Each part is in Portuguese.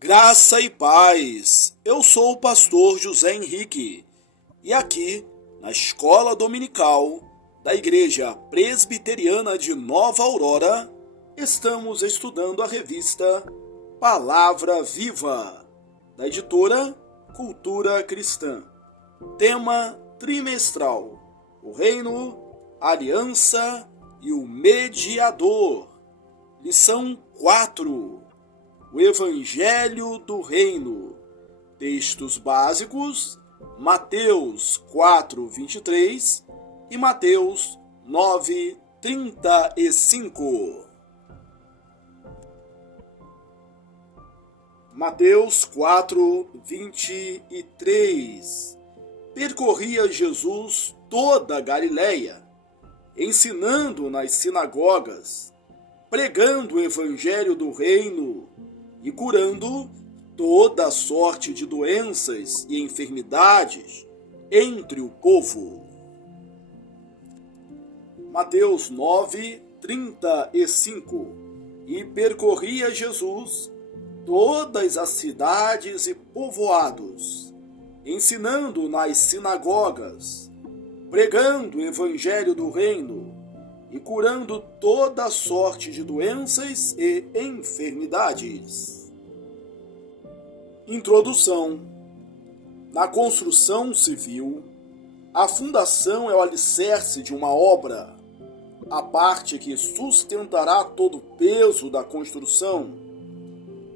Graça e paz. Eu sou o pastor José Henrique e aqui na Escola Dominical da Igreja Presbiteriana de Nova Aurora estamos estudando a revista Palavra Viva da editora Cultura Cristã. Tema trimestral: o Reino, a Aliança e o Mediador. Lição 4. O Evangelho do Reino. Textos básicos: Mateus 4:23 e Mateus 9:35. Mateus 4:23. Percorria Jesus toda a Galiléia, ensinando nas sinagogas, pregando o Evangelho do Reino e curando toda sorte de doenças e enfermidades entre o povo. Mateus 9:35. E percorria Jesus todas as cidades e povoados, ensinando nas sinagogas, pregando o Evangelho do Reino e curando toda sorte de doenças e enfermidades. Introdução. Na construção civil, a fundação é o alicerce de uma obra, a parte que sustentará todo o peso da construção,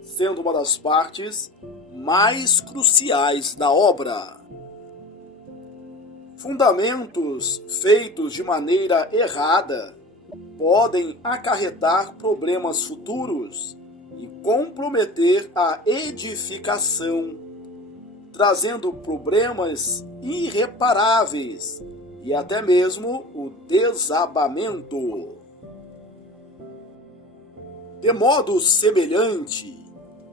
sendo uma das partes mais cruciais da obra. Fundamentos feitos de maneira errada podem acarretar problemas futuros e comprometer a edificação, trazendo problemas irreparáveis e até mesmo o desabamento. De modo semelhante,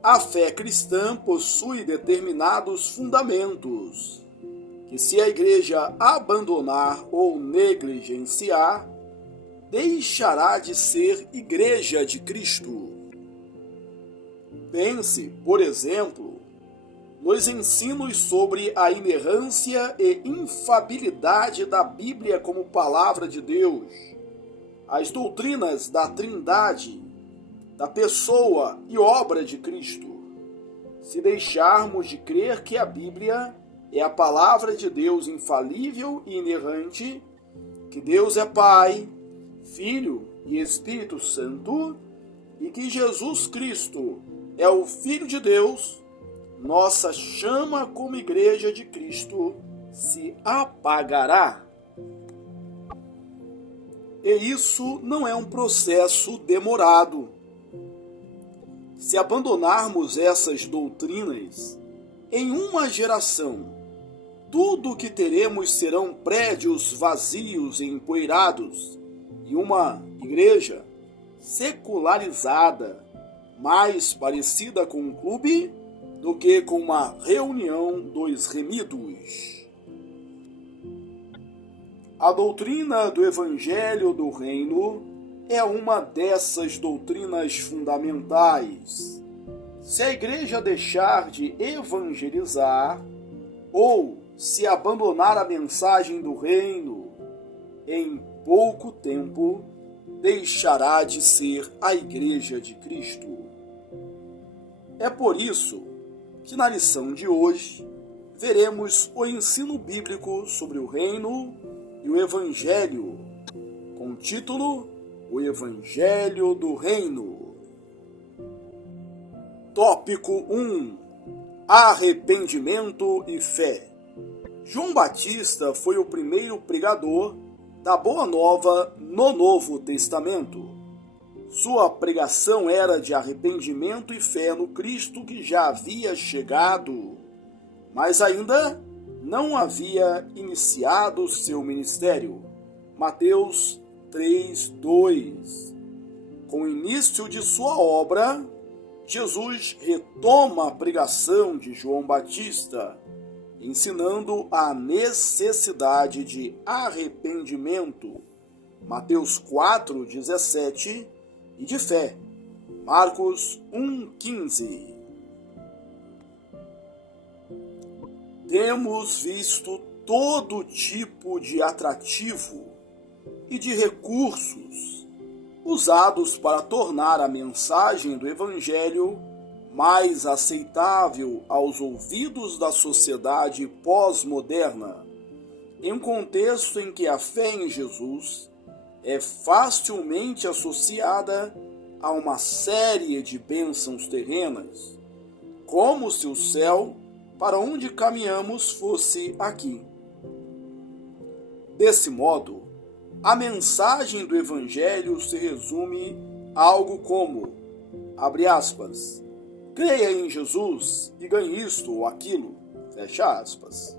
a fé cristã possui determinados fundamentos que, se a igreja abandonar ou negligenciar, deixará de ser igreja de Cristo. Pense, por exemplo, nos ensinos sobre a inerrância e infabilidade da Bíblia como palavra de Deus, as doutrinas da Trindade, da pessoa e obra de Cristo. Se deixarmos de crer que a Bíblia é a palavra de Deus infalível e inerrante, que Deus é Pai, Filho e Espírito Santo, e que Jesus Cristo é o Filho de Deus, nossa chama como Igreja de Cristo se apagará. E isso não é um processo demorado. Se abandonarmos essas doutrinas, em uma geração, tudo o que teremos serão prédios vazios e empoeirados e uma igreja secularizada, mais parecida com um clube do que com uma reunião dos remidos. A doutrina do Evangelho do Reino é uma dessas doutrinas fundamentais. Se a igreja deixar de evangelizar ou se abandonar a mensagem do reino, em pouco tempo deixará de ser a Igreja de Cristo. É por isso que na lição de hoje veremos o ensino bíblico sobre o reino e o Evangelho, com o título O Evangelho do Reino. Tópico 1. Arrependimento e fé. João Batista foi o primeiro pregador da Boa Nova no Novo Testamento. Sua pregação era de arrependimento e fé no Cristo que já havia chegado, mas ainda não havia iniciado seu ministério. Mateus 3:2. Com o início de sua obra, Jesus retoma a pregação de João Batista, ensinando a necessidade de arrependimento, Mateus 4:17, e de fé, Marcos 1:15. Temos visto todo tipo de atrativo e de recursos usados para tornar a mensagem do Evangelho mais aceitável aos ouvidos da sociedade pós-moderna, em um contexto em que a fé em Jesus é facilmente associada a uma série de bênçãos terrenas, como se o céu para onde caminhamos fosse aqui. Desse modo, a mensagem do Evangelho se resume a algo como, abre aspas, creia em Jesus e ganhe isto ou aquilo, fecha aspas.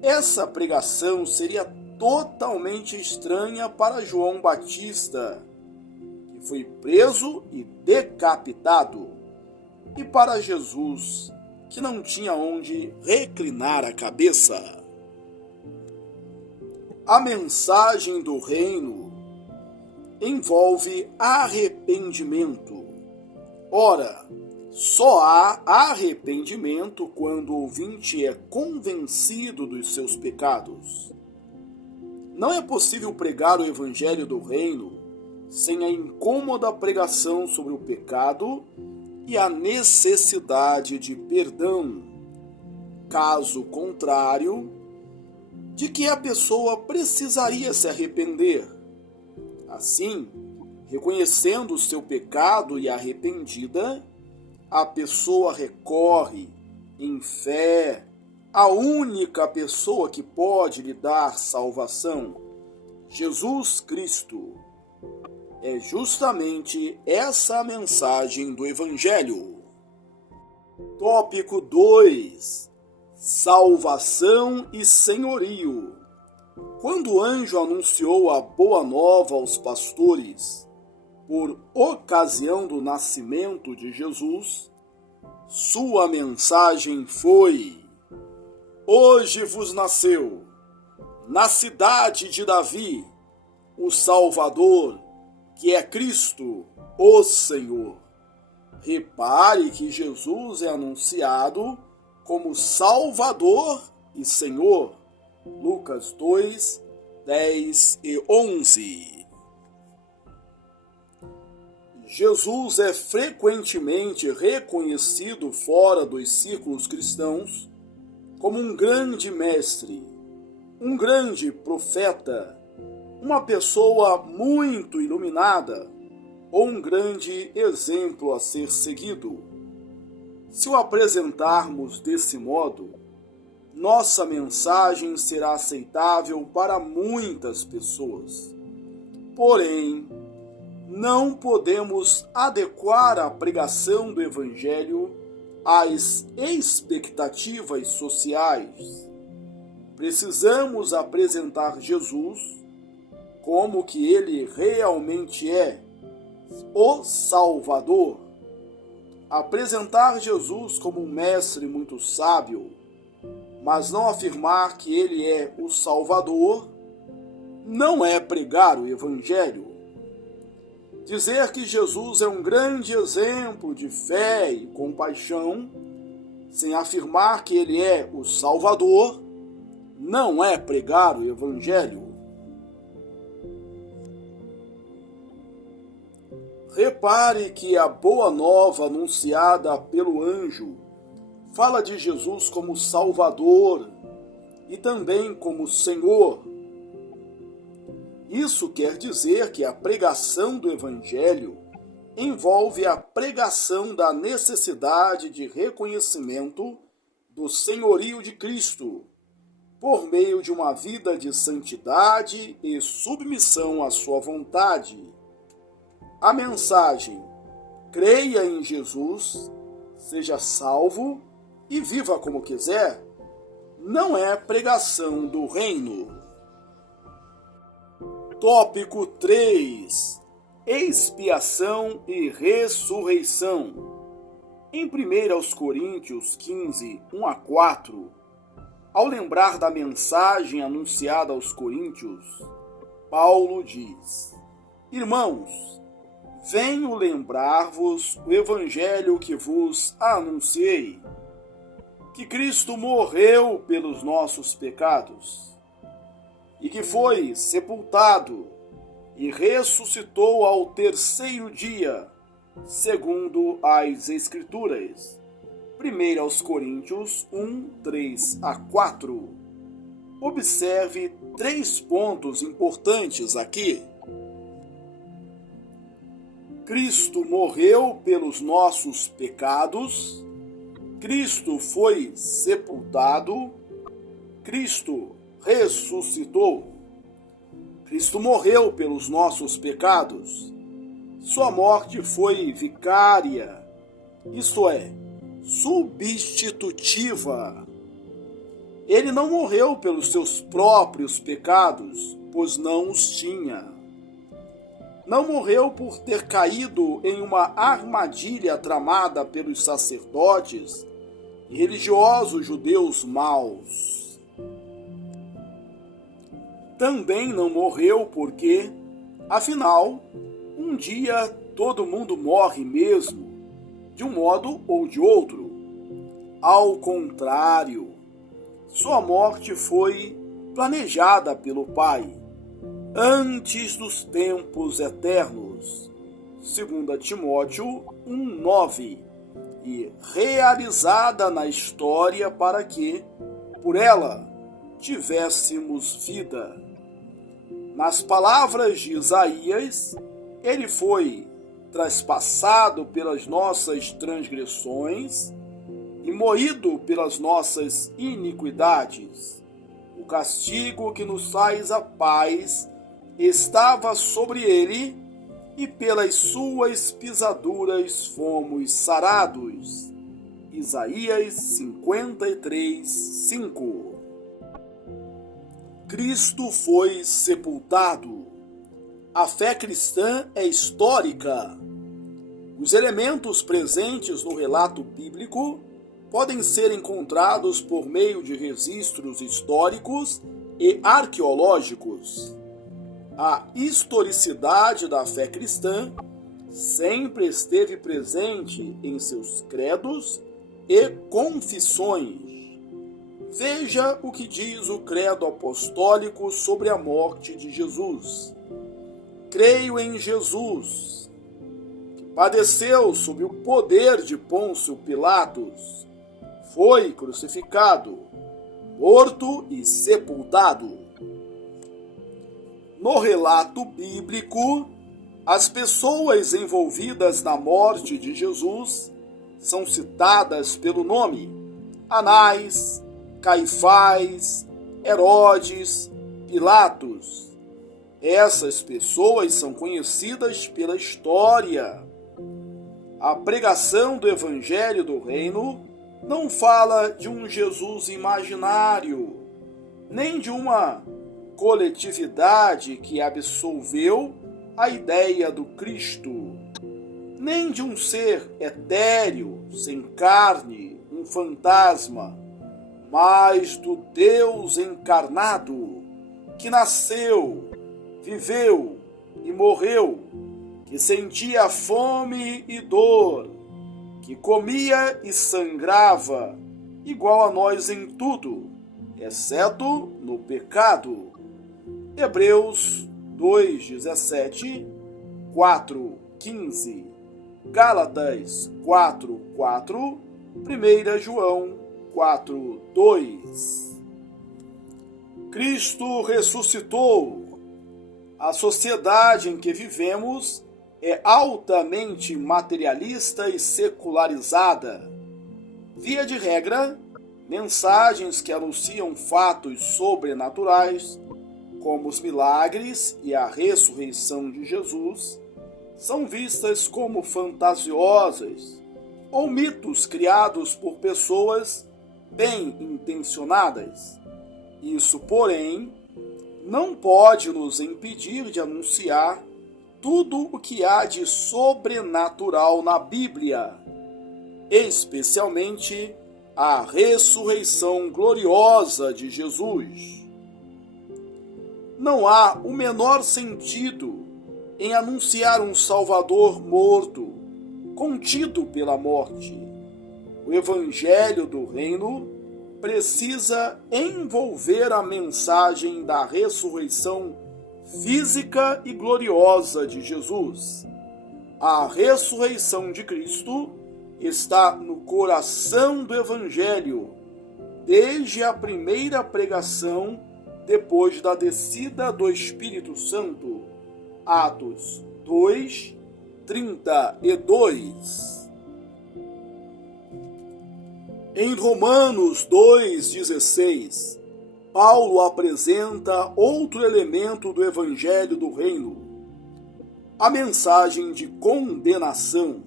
Essa pregação seria totalmente estranha para João Batista, que foi preso e decapitado, e para Jesus, que não tinha onde reclinar a cabeça. A mensagem do reino envolve arrependimento. Ora, só há arrependimento quando o ouvinte é convencido dos seus pecados. Não é possível pregar o evangelho do reino sem a incômoda pregação sobre o pecado e a necessidade de perdão. Caso contrário, de que a pessoa precisaria se arrepender. Assim, reconhecendo o seu pecado e arrependida, a pessoa recorre, em fé, à única pessoa que pode lhe dar salvação, Jesus Cristo. É justamente essa a mensagem do Evangelho. Tópico 2. Salvação e senhorio. Quando o anjo anunciou a boa nova aos pastores, por ocasião do nascimento de Jesus, sua mensagem foi: hoje vos nasceu, na cidade de Davi, o Salvador, que é Cristo, o Senhor. Repare que Jesus é anunciado como Salvador e Senhor. Lucas 2, 10 e 11. Jesus é frequentemente reconhecido fora dos círculos cristãos como um grande mestre, um grande profeta, uma pessoa muito iluminada ou um grande exemplo a ser seguido. Se o apresentarmos desse modo, nossa mensagem será aceitável para muitas pessoas. Porém, não podemos adequar a pregação do Evangelho às expectativas sociais. Precisamos apresentar Jesus como que ele realmente é, o Salvador. Apresentar Jesus como um mestre muito sábio, mas não afirmar que ele é o Salvador, não é pregar o Evangelho. Dizer que Jesus é um grande exemplo de fé e compaixão, sem afirmar que ele é o Salvador, não é pregar o Evangelho. Repare que a boa nova anunciada pelo anjo fala de Jesus como Salvador e também como Senhor. Isso quer dizer que a pregação do Evangelho envolve a pregação da necessidade de reconhecimento do senhorio de Cristo, por meio de uma vida de santidade e submissão à sua vontade. A mensagem, creia em Jesus, seja salvo e viva como quiser, não é pregação do reino. Tópico 3. Expiação e ressurreição. Em 1 Coríntios 15, 1 a 4, ao lembrar da mensagem anunciada aos coríntios, Paulo diz: irmãos, venho lembrar-vos o evangelho que vos anunciei, que Cristo morreu pelos nossos pecados e que foi sepultado e ressuscitou ao terceiro dia, segundo as Escrituras. 1 aos Coríntios 1, 3 a 4. Observe 3 pontos importantes aqui. Cristo morreu pelos nossos pecados, Cristo foi sepultado, Cristo ressuscitou. Cristo morreu pelos nossos pecados. Sua morte foi vicária, isto é, substitutiva. Ele não morreu pelos seus próprios pecados, pois não os tinha. Não morreu por ter caído em uma armadilha tramada pelos sacerdotes e religiosos judeus maus. Também não morreu porque, afinal, um dia todo mundo morre mesmo, de um modo ou de outro. Ao contrário, sua morte foi planejada pelo Pai, antes dos tempos eternos, 2 Timóteo 1,9, e realizada na história para que, por ela, tivéssemos vida. Nas palavras de Isaías, ele foi traspassado pelas nossas transgressões e moído pelas nossas iniquidades. O castigo que nos faz a paz estava sobre ele, e pelas suas pisaduras fomos sarados. Isaías 53, 5. Cristo foi sepultado. A fé cristã é histórica. Os elementos presentes no relato bíblico podem ser encontrados por meio de registros históricos e arqueológicos. A historicidade da fé cristã sempre esteve presente em seus credos e confissões. Veja o que diz o credo apostólico sobre a morte de Jesus. Creio em Jesus, que padeceu sob o poder de Pôncio Pilatos, foi crucificado, morto e sepultado. No relato bíblico, as pessoas envolvidas na morte de Jesus são citadas pelo nome: Anás, Caifás, Herodes, Pilatos. Essas pessoas são conhecidas pela história. A pregação do Evangelho do Reino não fala de um Jesus imaginário, nem de uma coletividade que absolveu a ideia do Cristo, nem de um ser etéreo, sem carne, um fantasma, mas do Deus encarnado, que nasceu, viveu e morreu, que sentia fome e dor, que comia e sangrava, igual a nós em tudo, exceto no pecado. Hebreus 2:17, 4:15, Gálatas 4:4, 1 João 4:2. Cristo ressuscitou. A sociedade em que vivemos é altamente materialista e secularizada. Via de regra, mensagens que anunciam fatos sobrenaturais, como os milagres e a ressurreição de Jesus, são vistas como fantasiosas ou mitos criados por pessoas bem intencionadas. Isso, porém, não pode nos impedir de anunciar tudo o que há de sobrenatural na Bíblia, especialmente a ressurreição gloriosa de Jesus. Não há o menor sentido em anunciar um Salvador morto, contido pela morte. O Evangelho do Reino precisa envolver a mensagem da ressurreição física e gloriosa de Jesus. A ressurreição de Cristo está no coração do Evangelho, desde a primeira pregação depois da descida do Espírito Santo. Atos 2, 32. Em Romanos 2,16, Paulo apresenta outro elemento do Evangelho do Reino, a mensagem de condenação.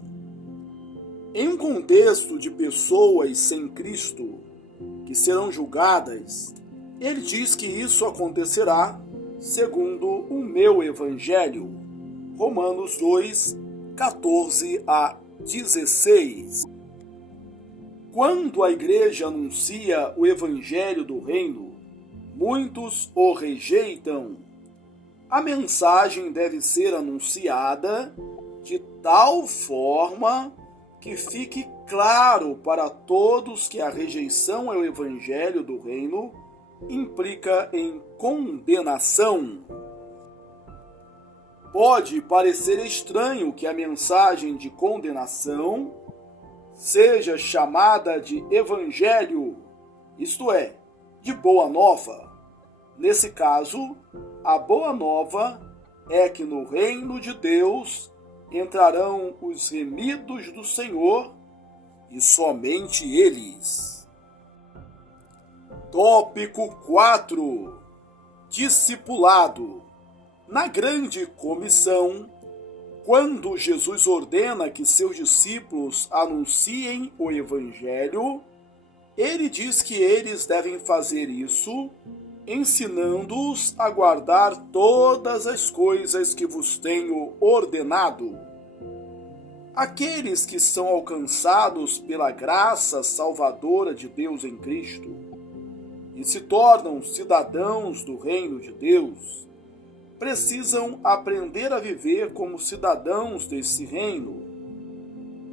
Em um contexto de pessoas sem Cristo que serão julgadas, ele diz que isso acontecerá segundo o meu Evangelho. Romanos 2, 14 a 16. Quando a igreja anuncia o Evangelho do Reino, muitos o rejeitam. A mensagem deve ser anunciada de tal forma que fique claro para todos que a rejeição ao Evangelho do Reino implica em condenação. Pode parecer estranho que a mensagem de condenação seja chamada de Evangelho, isto é, de Boa Nova. Nesse caso, a Boa Nova é que no reino de Deus entrarão os remidos do Senhor e somente eles. Tópico 4. Discipulado. Na grande comissão, quando Jesus ordena que seus discípulos anunciem o Evangelho, ele diz que eles devem fazer isso, ensinando-os a guardar todas as coisas que vos tenho ordenado. Aqueles que são alcançados pela graça salvadora de Deus em Cristo e se tornam cidadãos do reino de Deus, precisam aprender a viver como cidadãos desse reino.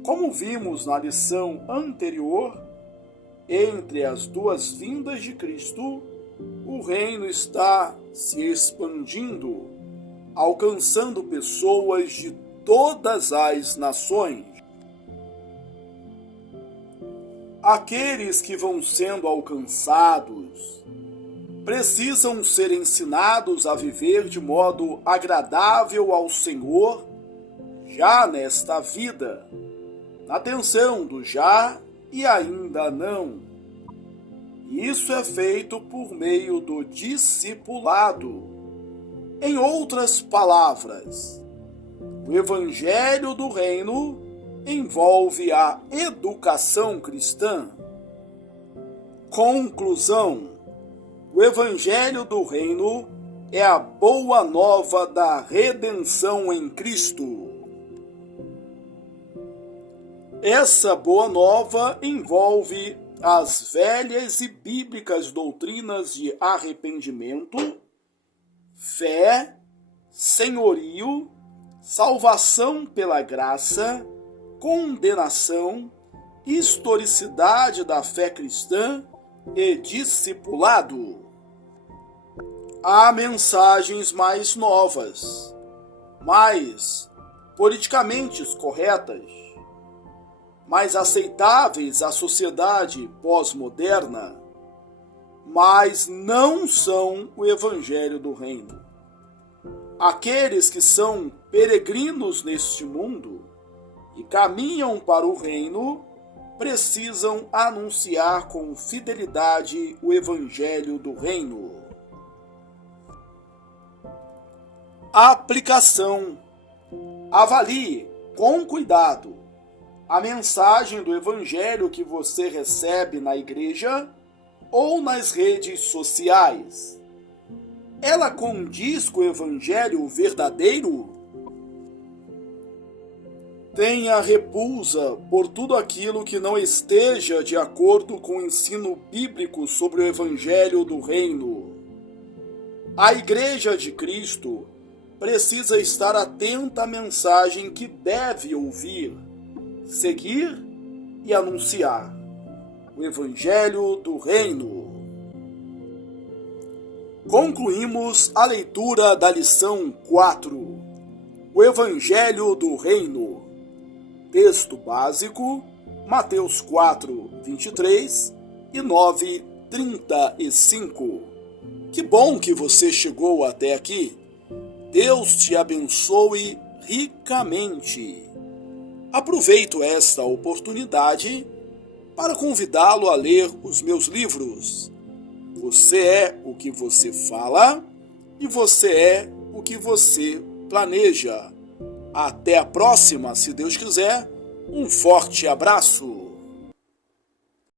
Como vimos na lição anterior, entre as duas vindas de Cristo, o reino está se expandindo, alcançando pessoas de todas as nações. Aqueles que vão sendo alcançados precisam ser ensinados a viver de modo agradável ao Senhor já nesta vida, na tensão do já e ainda não. Isso é feito por meio do discipulado. Em outras palavras, o Evangelho do Reino envolve a educação cristã. Conclusão: o Evangelho do Reino é a boa nova da redenção em Cristo. Essa boa nova envolve as velhas e bíblicas doutrinas de arrependimento, fé, senhorio, salvação pela graça, condenação, historicidade da fé cristã e discipulado. Há mensagens mais novas, mais politicamente corretas, mais aceitáveis à sociedade pós-moderna, mas não são o Evangelho do Reino. Aqueles que são peregrinos neste mundo e caminham para o reino precisam anunciar com fidelidade o Evangelho do Reino. Aplicação. Avalie com cuidado a mensagem do Evangelho que você recebe na igreja ou nas redes sociais. Ela condiz com o Evangelho verdadeiro? Tenha repulsa por tudo aquilo que não esteja de acordo com o ensino bíblico sobre o Evangelho do Reino. A Igreja de Cristo precisa estar atenta à mensagem que deve ouvir, seguir e anunciar. o Evangelho do Reino. Concluímos a leitura da lição 4, o Evangelho do Reino. Texto básico, Mateus 4, 23 e 9, 35. Que bom que você chegou até aqui. Deus te abençoe ricamente. Aproveito esta oportunidade para convidá-lo a ler os meus livros. Você é o que você fala e você é o que você planeja. Até a próxima, se Deus quiser. Um forte abraço.